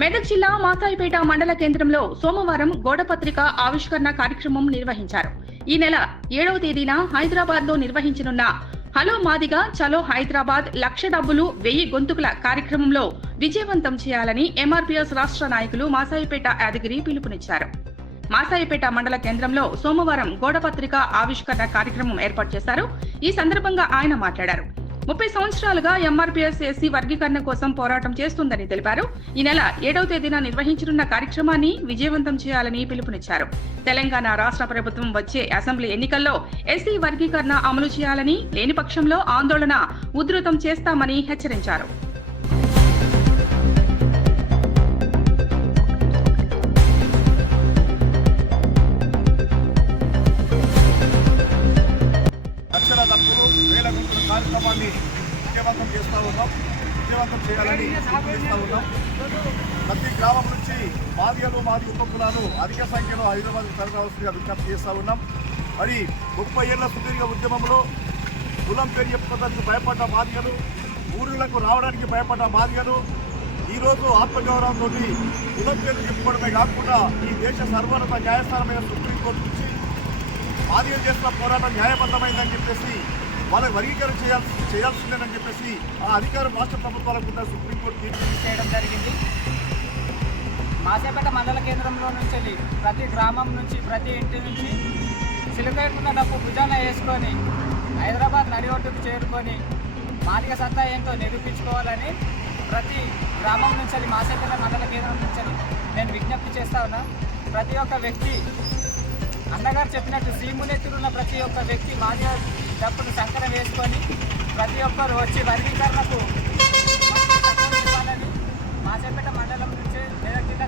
మెదక్ జిల్లా మాసాయిపేట మండల కేంద్రంలో సోమవారం గోడపత్రిక ఆవిష్కరణ కార్యక్రమం నిర్వహించారు. ఈ నెల 7వ తేదీన హైదరాబాద్ లో నిర్వహించనున్న హలో మాదిగా చలో హైదరాబాద్ లక్ష డబ్బులు 1000 గొంతుకుల కార్యక్రమంలో విజయవంతం చేయాలని ఎంఆర్పీఎస్ రాష్ట్ర నాయకులు మాసాయిపేట యాదగిరి పిలుపునిచ్చారు. మాసాయిపేట మండల కేంద్రంలో సోమవారం గోడపత్రిక ఆవిష్కరణ కార్యక్రమం ఏర్పాటు చేశారు. ఈ సందర్భంగా ఆయన మాట్లాడారు. 30 సంవత్సరాలుగా ఎంఆర్పీఎస్ ఎస్సీ వర్గీకరణ కోసం పోరాటం చేస్తుందని తెలిపారు. ఈ నెల 7వ తేదీన నిర్వహించనున్న కార్యక్రమాన్ని విజయవంతం చేయాలని పిలుపునిచ్చారు. తెలంగాణ రాష్ట్ర ప్రభుత్వం వచ్చే అసెంబ్లీ ఎన్నికల్లో ఎస్సీ వర్గీకరణ అమలు చేయాలని, లేని పక్షంలో ఆందోళన ఉధృతం చేస్తామని హెచ్చరించారు. కార్యక్రమాన్ని విజయవంతం చేయాలని పిలుపునిస్తా ఉన్నాం. ప్రతి గ్రామం నుంచి మాదిగలు మాది ఉపకులాలు అధిక సంఖ్యలో హైదరాబాద్ తరలివలసిందిగా విజ్ఞప్తి చేస్తా ఉన్నాం. మరి 30 ఏళ్ల సుదీర్ఘ ఉద్యమంలో కులం పేరు చెప్పుకోవడానికి భయపడ్డ మాదిగలు, ఊరులకు రావడానికి భయపడ్డ మాదిగలు ఈరోజు ఆత్మగౌరవంతో కులం పేరు చెప్పుకోవడమే కాకుండా ఈ దేశ సర్వోన్నత న్యాయస్థానమైన సుప్రీంకోర్టు నుంచి మాదిగలు చేస్తున్న పోరాటం న్యాయబద్ధమైందని చెప్పేసి వాళ్ళకి వర్గీకరణ చేయాల్సిందేనని చెప్పేసి ఆ అధికారం రాష్ట్ర ప్రభుత్వాలకు సుప్రీంకోర్టు తీర్పు చేయడం జరిగింది. మాసాయిపేట మండల కేంద్రంలో నుంచి ప్రతి గ్రామం నుంచి, ప్రతి ఇంటి నుంచి చిలుకైపున్న డబ్బు భుజాన వేసుకొని హైదరాబాద్ నడి ఒడ్డుకు చేరుకొని మాదిగ సత్తా ఏంటో నిరూపించుకోవాలని ప్రతి గ్రామం నుంచి మాసాయిపేట మండల కేంద్రం నుంచి నేను విజ్ఞప్తి చేస్తా ఉన్నా. ప్రతి ఒక్క వ్యక్తి అన్నగారు చెప్పినట్టు సీమునెత్తులున్న ప్రతి ఒక్క వ్యక్తి మాదిగ డబ్బును సంకరం వేసుకొని ప్రతి ఒక్కరు వచ్చి వర్గీకరణకు ఇవ్వాలని మాసాయిపేట మండలం నుంచి మెదక్ జిల్లా